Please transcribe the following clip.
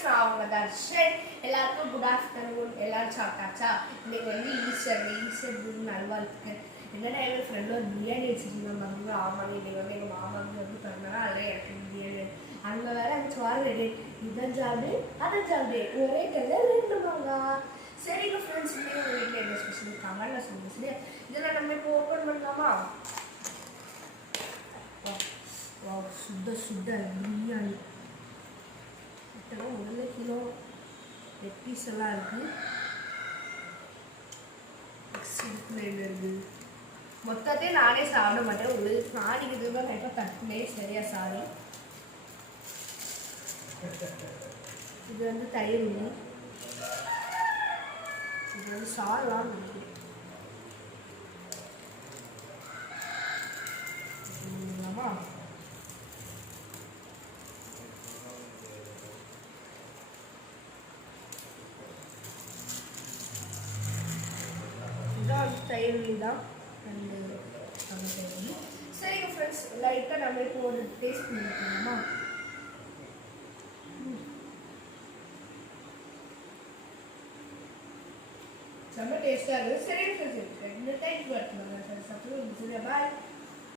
Friends, நான் அவங்க தர்ஷன். எல்லாருக்கும் குட் ஆஃப்டர்நூன். எல்லாரும் சாப்பிட்டாச்சா? இன்னைக்கு வந்து ஈஸ்டர் நல்வாழ்த்துக்கள். என்னடா எங்கள் ஃப்ரெண்டு ஒரு பிரியாணி வச்சுருந்தாங்க. ஆமாங்க, இன்னைக்கு வந்து எங்கள் மாமாவுக்கு வந்து பிறந்தனா அதில் எனக்கு பிரியாணி அங்கே வேற அங்கே சோறு ரெடி. இதை சாப்பிடு அதை சாப்பிடு, ஒரே கல்ல ரெண்டு மாங்கா. சரிங்க ஃப்ரெண்ட்ஸ், இன்னைக்கு உங்கள் வீட்டில் என்ன ஸ்பெஷல் கமெண்ட்ல சொல்லுங்க. சரியா? இதெல்லாம் நம்ம இப்போ ஓப்பன் பண்ணலாமா? சுட சுட பிரியாணி 1 கிலோ லெக் பீஸ் எல்லாம் இருக்குது. இருக்குது மொத்தத்தையும் நானே சாப்பிட மாட்டேன். உங்களுக்கு நாளைக்கு தான் லைட்டாக தட்டுனே. சரியா? சாரி. இது வந்து தயிர். இது வந்து சால்லாம் இருக்குது. தயிர் தான் சரிங்க ஃப்ரெண்ட்ஸ், லைட்டாக நம்ம இப்போ ஒரு டேஸ்ட் பண்ணிக்கலாமா? செம்ம டேஸ்ட்டாக இருக்குது. சரிங்க ஃப்ரெண்ட்ஸ், இந்த டைம் பாய்.